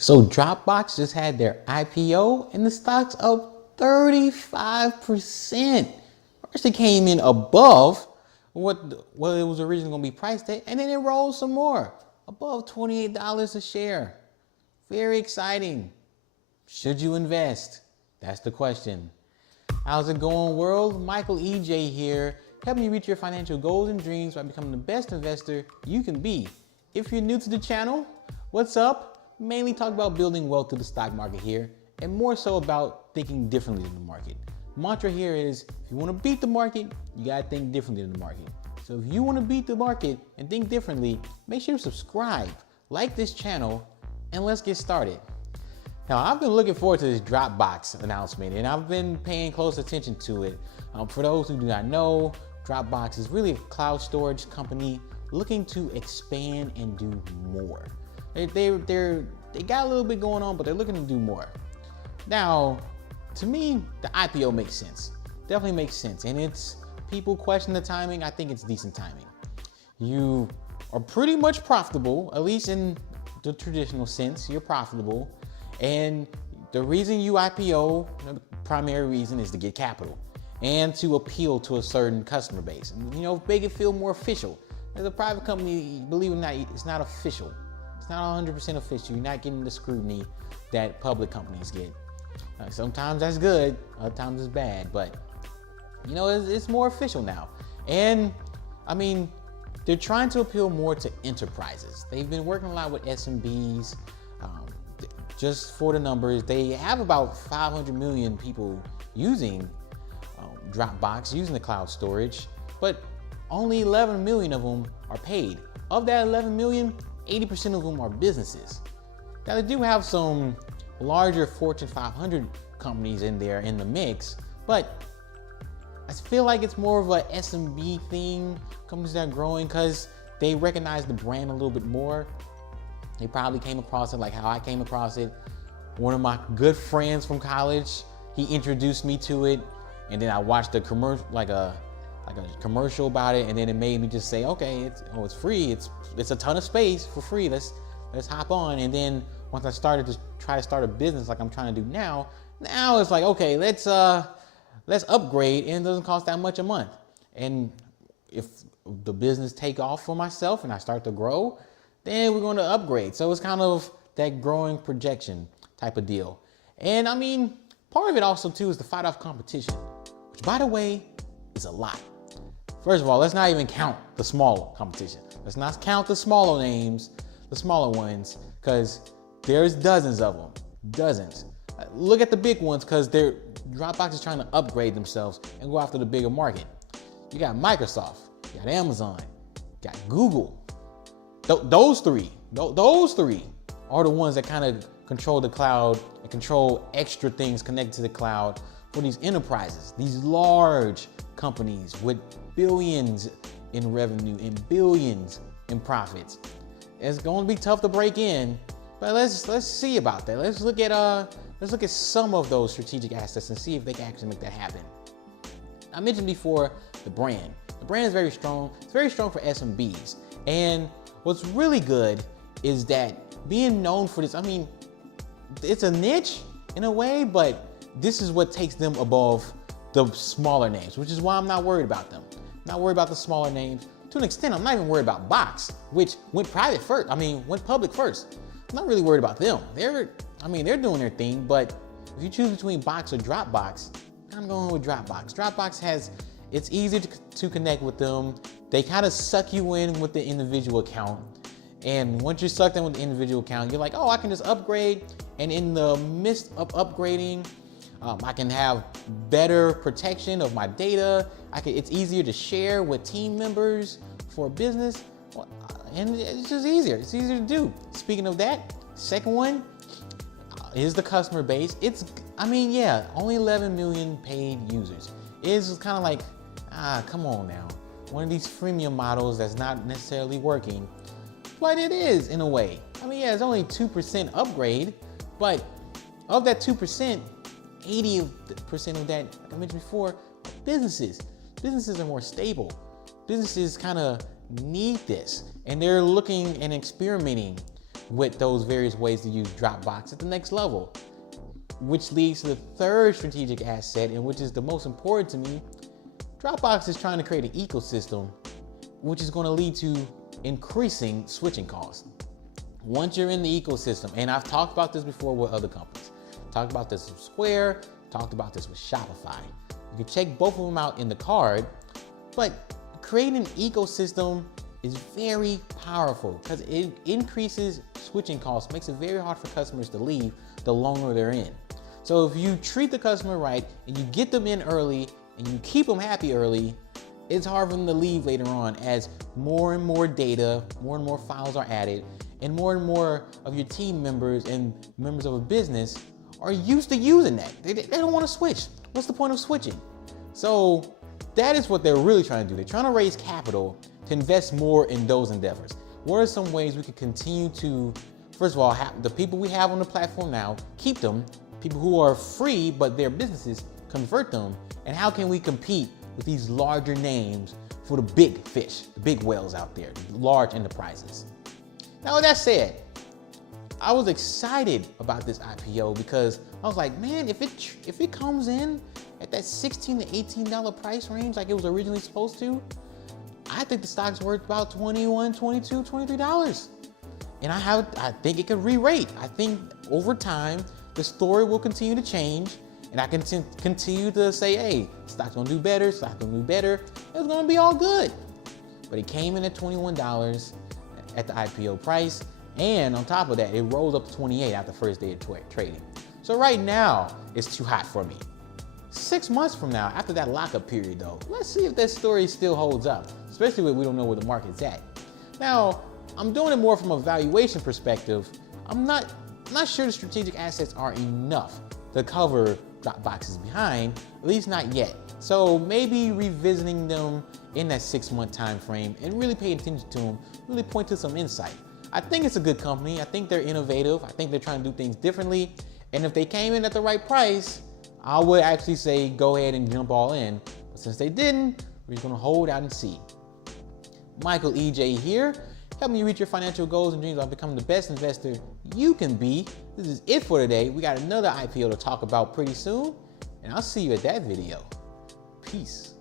So Dropbox just had their IPO and the stock's up 35%. First it came in above what it was originally going to be priced at, and then it rolled some more, above $28 a share. Very exciting. Should you invest? That's the question. How's it going, world? Michael EJ here, helping you reach your financial goals and dreams by becoming the best investor you can be. If you're new to the channel, what's up? Mainly talk about building wealth through the stock market here, and more so about thinking differently than the market. Mantra here is, if you want to beat the market, you gotta think differently than the market. So if you want to beat the market and think differently, make sure to subscribe, like this channel, and let's get started. Now, I've been looking forward to this Dropbox announcement, and I've been paying close attention to it. For those who do not know, Dropbox is really a cloud storage company looking to expand and do more. They got a little bit going on, but they're looking to do more. Now, to me, the IPO makes sense. Definitely makes sense. And it's, people question the timing. I think it's decent timing. You are pretty much profitable, at least in the traditional sense, you're profitable. And the reason you IPO, the primary reason is to get capital and to appeal to a certain customer base. And, make it feel more official. As a private company, believe it or not, it's not official. It's not 100% official. You're not getting the scrutiny that public companies get. Sometimes that's good, other times it's bad, but it's more official now. And I mean, they're trying to appeal more to enterprises. They've been working a lot with SMBs. Just for the numbers, they have about 500 million people using Dropbox, using the cloud storage, but only 11 million of them are paid. Of that 11 million, 80% of them are businesses. Now, they do have some larger Fortune 500 companies in there in the mix, but I feel like it's more of a SMB thing. Companies that are growing because they recognize the brand a little bit more. They probably came across it like how I came across it. One of my good friends from college, he introduced me to it, and then I watched a commercial, like a commercial about it, and then it made me just say, okay, it's free. It's a ton of space for free. Let's hop on. And then once I started to try to start a business like I'm trying to do now it's like, okay, let's upgrade, and it doesn't cost that much a month. And if the business take off for myself and I start to grow, then we're going to upgrade. So it's kind of that growing projection type of deal. And I mean, part of it also too is to fight off competition, which, by the way, is a lot. First of all, let's not even count the smaller competition. Let's not count the smaller names, the smaller ones, because there's dozens of them, dozens. Look at the big ones, because Dropbox is trying to upgrade themselves and go after the bigger market. You got Microsoft, you got Amazon, you got Google. Those three are the ones that kind of control the cloud and control extra things connected to the cloud for these enterprises, these large companies with billions in revenue and billions in profits. It's going to be tough to break in, but let's see about that. Let's look at some of those strategic assets and see if they can actually make that happen. I mentioned before the brand. The brand is very strong. It's very strong for SMBs. And what's really good is that being known for this, I mean, it's a niche in a way, but this is what takes them above the smaller names, which is why I'm not worried about them. I'm not worried about the smaller names. To an extent, I'm not even worried about Box, which went public first. I'm not really worried about them. They're doing their thing, but if you choose between Box or Dropbox, I'm going with Dropbox. Dropbox it's easy to connect with them. They kind of suck you in with the individual account. And once you're sucked in with the individual account, you're like, oh, I can just upgrade. And in the midst of upgrading, I can have better protection of my data. It's easier to share with team members for business. And it's just easier. It's easier to do. Speaking of that, second one is the customer base. Only 11 million paid users. It's kind of like, come on now. One of these freemium models that's not necessarily working, but it is in a way. It's only 2% upgrade, but of that 2%, 80% of that, like I mentioned before, are businesses. Businesses are more stable. Businesses kind of need this, and they're looking and experimenting with those various ways to use Dropbox at the next level. Which leads to the third strategic asset, and which is the most important to me. Dropbox is trying to create an ecosystem which is going to lead to increasing switching costs. Once you're in the ecosystem, and I've talked about this before with other companies, talked about this with Square, talked about this with Shopify. You can check both of them out in the card, but creating an ecosystem is very powerful because it increases switching costs, makes it very hard for customers to leave the longer they're in. So if you treat the customer right and you get them in early and you keep them happy early, it's hard for them to leave later on as more and more data, more and more files are added, and more of your team members and members of a business are used to using that. They don't want to switch. What's the point of switching? So that is what they're really trying to do. They're trying to raise capital to invest more in those endeavors. What are some ways we could continue to, first of all, have the people we have on the platform now, keep them, people who are free but their businesses, convert them, and how can we compete with these larger names for the big fish, the big whales out there, the large enterprises. Now with that said, I was excited about this IPO because I was like, man, if it comes in at that $16 to $18 price range like it was originally supposed to, I think the stock's worth about $21, $22, $23. And I think it could re-rate. I think over time, the story will continue to change, and I can continue to say, hey, stock's gonna do better, stock's gonna do better. It's gonna be all good. But it came in at $21 at the IPO price, and on top of that, it rose up to 28 after the first day of trading. So right now, it's too hot for me. 6 months from now, after that lockup period though, let's see if that story still holds up, especially when we don't know where the market's at. Now, I'm doing it more from a valuation perspective. I'm not sure the strategic assets are enough to cover Dropbox's behind, at least not yet. So maybe revisiting them in that 6-month time frame and really pay attention to them, really point to some insight. I think it's a good company. I think they're innovative. I think they're trying to do things differently. And if they came in at the right price, I would actually say go ahead and jump all in. But since they didn't, we're just gonna hold out and see. Michael EJ here, helping you reach your financial goals and dreams by becoming the best investor you can be. This is it for today. We got another IPO to talk about pretty soon, and I'll see you at that video. Peace.